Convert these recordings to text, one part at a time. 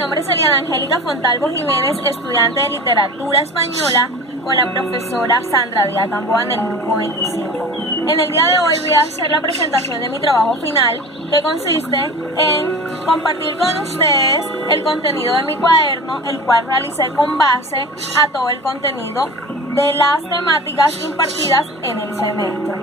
nombre es Eliana Angélica Fontalvo Jiménez, estudiante de literatura española con la profesora Sandra Díaz Gamboa en el grupo 25. En el día de hoy voy a hacer la presentación de mi trabajo final, que consiste en compartir con ustedes el contenido de mi cuaderno, el cual realicé con base a todo el contenido de las temáticas impartidas en el semestre.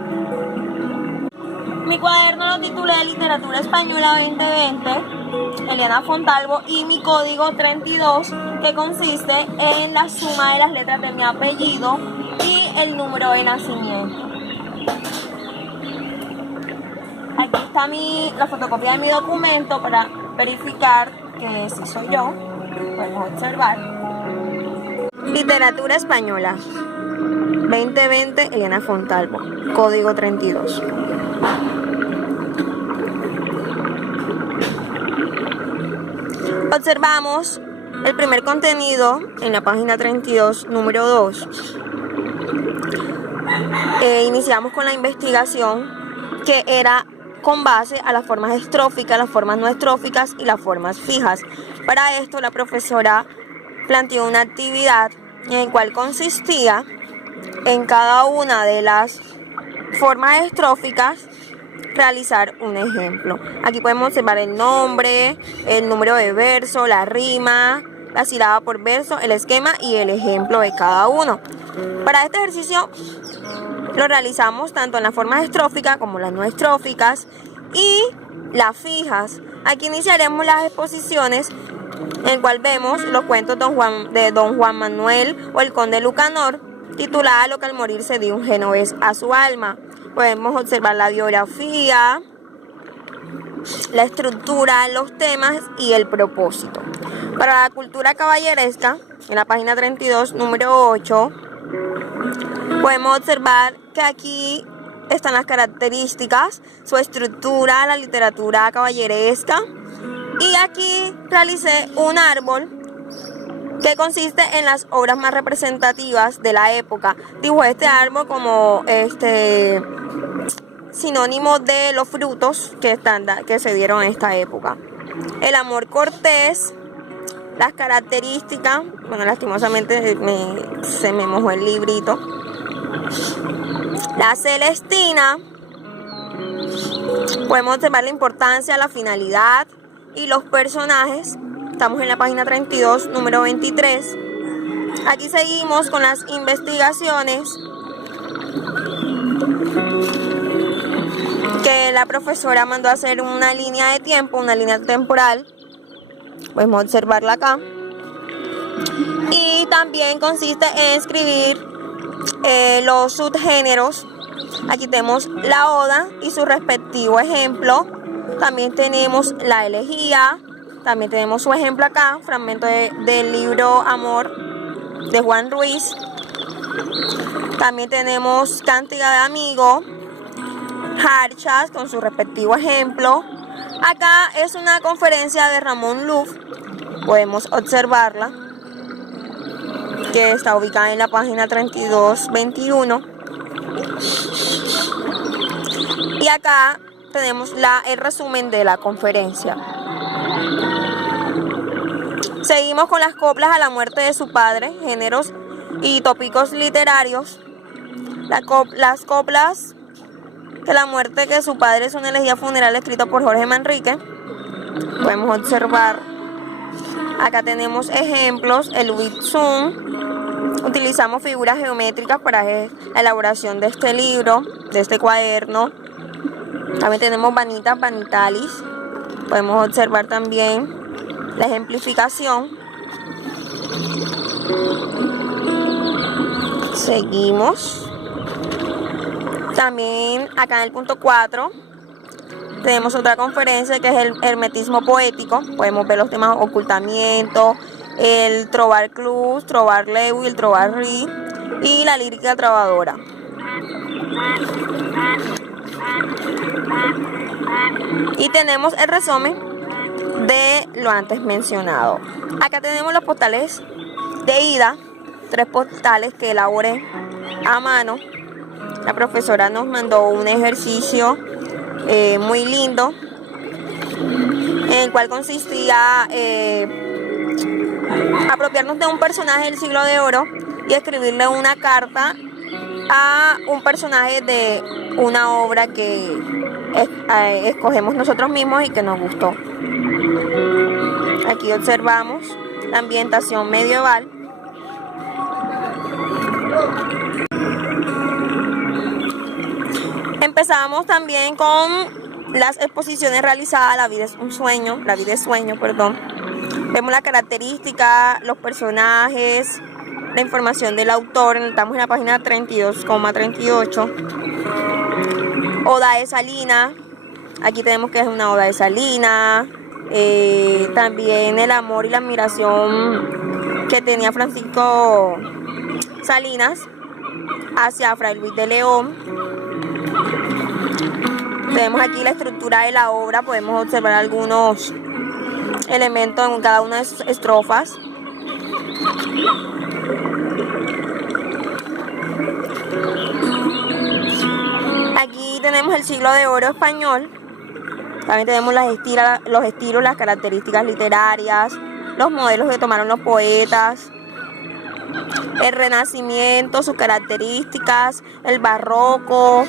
Mi cuaderno lo titulé Literatura Española 2020, Eliana Fontalvo, y mi código 32, que consiste en la suma de las letras de mi apellido y el número de nacimiento. Aquí está la fotocopia de mi documento para verificar que sí soy yo. Podemos observar. Literatura Española 2020, Eliana Fontalvo, código 32. Observamos el primer contenido en la página 32, número 2. Iniciamos con la investigación, que era con base a las formas estróficas, las formas no estróficas y las formas fijas. Para esto, la profesora planteó una actividad en la cual consistía en cada una de las formas estróficas realizar un ejemplo. Aquí podemos observar el nombre, el número de verso, la rima, la sílaba por verso, el esquema y el ejemplo de cada uno. Para este ejercicio lo realizamos tanto en las formas estróficas como las no estróficas y las fijas. Aquí iniciaremos las exposiciones, en el cual vemos los cuentos de Don Juan Manuel o el Conde Lucanor, titulada Lo que al morir se dio un genovés a su alma. Podemos observar la biografía, la estructura, los temas y el propósito. Para la cultura caballeresca, en la página 32, número 8, podemos observar que aquí están las características, su estructura, la literatura caballeresca. Y aquí realicé un árbol que consiste en las obras más representativas de la época. Dibujé este árbol como sinónimo de los frutos que se dieron en esta época. El amor cortés, las características, bueno, lastimosamente se me mojó el librito. La Celestina, podemos observar la importancia, la finalidad y los personajes. Estamos en la página 32, número 23. Aquí seguimos con las investigaciones que la profesora mandó a hacer una línea de tiempo, una línea temporal. Podemos observarla acá. Y también consiste en escribir los subgéneros. Aquí tenemos la oda y su respectivo ejemplo. También tenemos la elegía. También tenemos su ejemplo acá, fragmento del libro Amor de Juan Ruiz. También tenemos Cántica de Amigo, Jarchas con su respectivo ejemplo. Acá es una conferencia de Ramón Luf, podemos observarla, que está ubicada en la página 32-21. Y acá tenemos el resumen de la conferencia. Seguimos con las coplas a la muerte de su padre, géneros y tópicos literarios. Las coplas de la muerte de su padre es una elegía funeral escrita por Jorge Manrique. Podemos observar, acá tenemos ejemplos, el Witsum. Utilizamos figuras geométricas para la elaboración de este libro, de este cuaderno. También tenemos vanitas, vanitalis. Podemos observar también la ejemplificación. Seguimos. También acá en el punto 4 tenemos otra conferencia que es el hermetismo poético. Podemos ver los temas ocultamiento, el trobar clus, trobar lewi, el trobar ri y la lírica trovadora. Y tenemos el resumen de lo antes mencionado. Acá tenemos los postales de ida, 3 postales que elaboré a mano. La profesora nos mandó un ejercicio muy lindo, en el cual consistía apropiarnos de un personaje del Siglo de Oro y escribirle una carta a un personaje de una obra que escogemos nosotros mismos y que nos gustó. Aquí observamos la ambientación medieval. Empezamos también con las exposiciones realizadas. La vida es un sueño, Vemos la característica, los personajes, la información del autor. Estamos en la página 32,38. Oda de Salina. Aquí tenemos que es una oda de Salina. También el amor y la admiración que tenía Francisco Salinas hacia Fray Luis de León. Tenemos aquí la estructura de la obra. Podemos observar algunos elementos en cada una de sus estrofas. Aquí tenemos el Siglo de Oro español. También tenemos los estilos, las características literarias, los modelos que tomaron los poetas, el Renacimiento, sus características, el Barroco,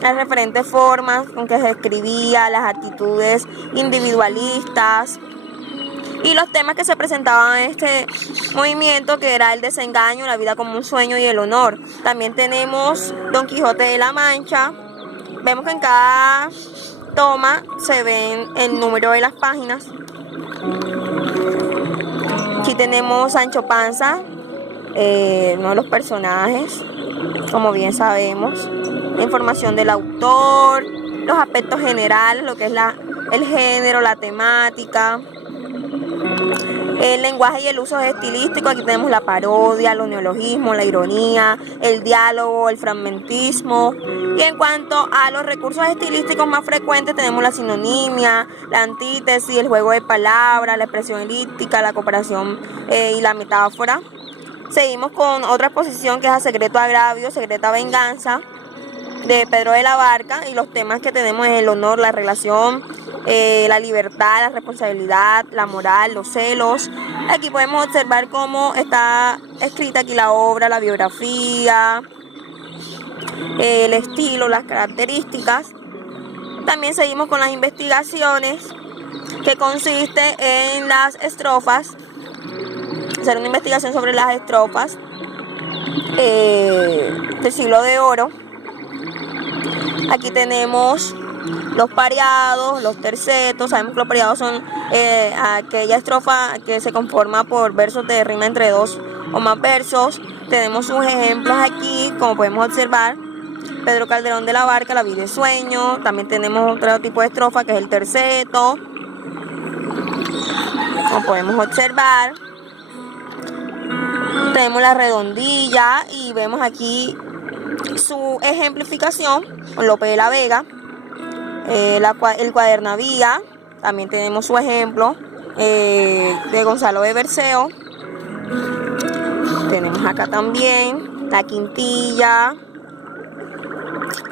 las diferentes formas con que se escribía, las actitudes individualistas y los temas que se presentaban en este movimiento, que era el desengaño, la vida como un sueño y el honor. También tenemos Don Quijote de la Mancha. Vemos que en cada toma se ven el número de las páginas. Aquí tenemos Sancho Panza, uno de los personajes, como bien sabemos. La información del autor, los aspectos generales, lo que es el género, la temática, el lenguaje y el uso estilístico. Aquí tenemos la parodia, el neologismo, la ironía, el diálogo, el fragmentismo. Y en cuanto a los recursos estilísticos más frecuentes, tenemos la sinonimia, la antítesis, el juego de palabras, la expresión elíptica, la comparación y la metáfora. Seguimos con otra exposición que es a Secreto Agravio, Secreta Venganza, de Pedro de la Barca, y los temas que tenemos es el honor, la relación, la libertad, la responsabilidad, la moral, los celos. Aquí podemos observar cómo está escrita aquí la obra, la biografía, el estilo, las características. También seguimos con las investigaciones, que consiste en las estrofas, hacer una investigación sobre las estrofas del Siglo de Oro. Aquí tenemos los pareados, los tercetos. Sabemos que los pareados son aquella estrofa que se conforma por versos de rima entre dos o más versos. Tenemos sus ejemplos aquí, como podemos observar. Pedro Calderón de la Barca, La vida es sueño. También tenemos otro tipo de estrofa que es el terceto, como podemos observar. Tenemos la redondilla y vemos aquí su ejemplificación con Lope de la Vega. El Cuadernavía, también tenemos su ejemplo de Gonzalo de Berceo. Tenemos acá también la quintilla,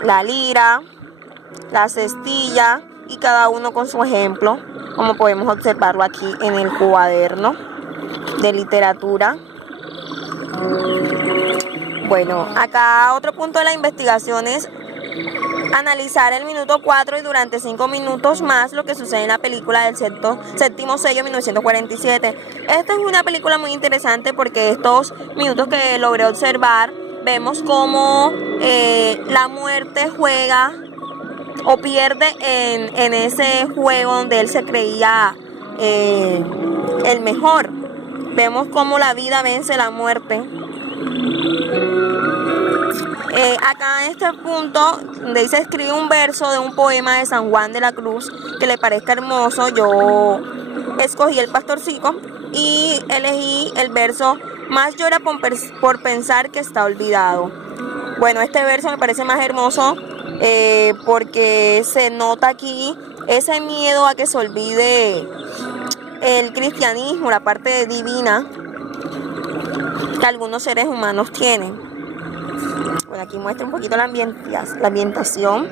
la lira, la cestilla, y cada uno con su ejemplo, como podemos observarlo aquí en el cuaderno de literatura. Bueno, acá otro punto de la investigación es analizar el minuto 4 y durante 5 minutos más lo que sucede en la película del séptimo sello 1947. Esta es una película muy interesante porque estos minutos que logré observar, vemos cómo la muerte juega o pierde en ese juego donde él se creía el mejor. Vemos cómo la vida vence la muerte. Acá en este punto donde dice escribe un verso de un poema de San Juan de la Cruz que le parezca hermoso, yo escogí El Pastorcico y elegí el verso Más llora por pensar que está olvidado. Bueno, este verso me parece más hermoso porque se nota aquí ese miedo a que se olvide el cristianismo, la parte divina que algunos seres humanos tienen. Bueno, aquí muestra un poquito la ambientación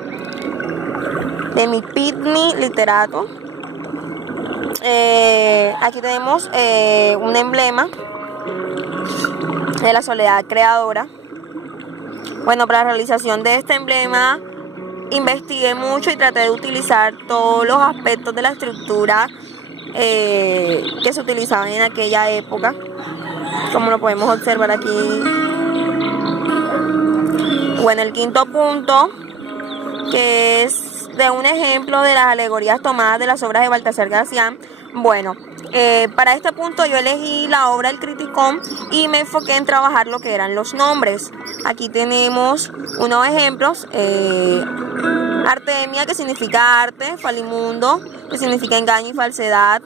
de mi Pitney literato. Aquí tenemos un emblema de la Soledad Creadora. Bueno, para la realización de este emblema investigué mucho y traté de utilizar todos los aspectos de la estructura que se utilizaban en aquella época, como lo podemos observar aquí. Bueno, el quinto punto, que es de un ejemplo de las alegorías tomadas de las obras de Baltasar Gracián. Bueno, para este punto yo elegí la obra El Criticón y me enfoqué en trabajar lo que eran los nombres. Aquí tenemos unos ejemplos. Artemia, que significa arte; Falimundo, que significa engaño y falsedad;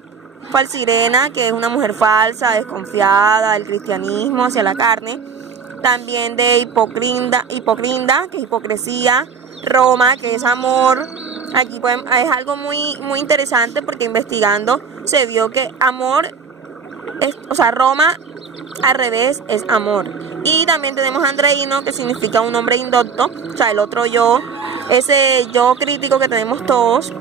Falsirena, que es una mujer falsa, desconfiada del cristianismo hacia la carne; también de Hipocrinda, que es hipocresía; Roma, que es amor. Aquí es algo muy interesante, porque investigando se vio que amor Roma al revés es amor. Y también tenemos Andreino, que significa un hombre indocto, o sea, el otro yo, ese yo crítico que tenemos todos.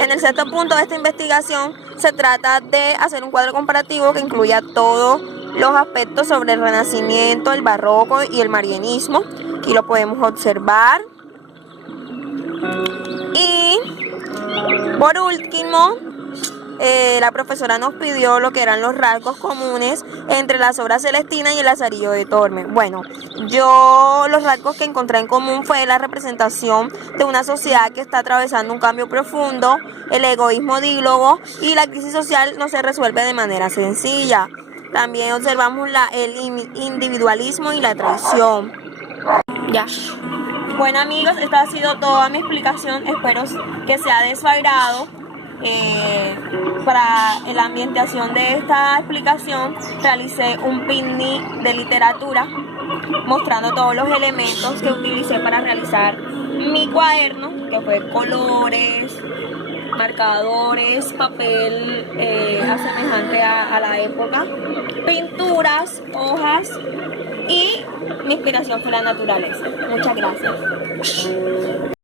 En el sexto punto de esta investigación se trata de hacer un cuadro comparativo que incluya todos los aspectos sobre el Renacimiento, el Barroco y el Marianismo. Aquí lo podemos observar. Y por último, la profesora nos pidió lo que eran los rasgos comunes entre las obras celestinas y el Lazarillo de Tormes. Bueno, yo los rasgos que encontré en común fue la representación de una sociedad que está atravesando un cambio profundo, el egoísmo dílogo, y la crisis social no se resuelve de manera sencilla. También observamos el individualismo y la traición. Ya. Bueno, amigos, esta ha sido toda mi explicación. Espero que sea de su agrado. Para la ambientación de esta explicación realicé un picnic de literatura mostrando todos los elementos que utilicé para realizar mi cuaderno, que fue colores, marcadores, papel asemejante a la época, pinturas, hojas, y mi inspiración fue la naturaleza. Muchas gracias.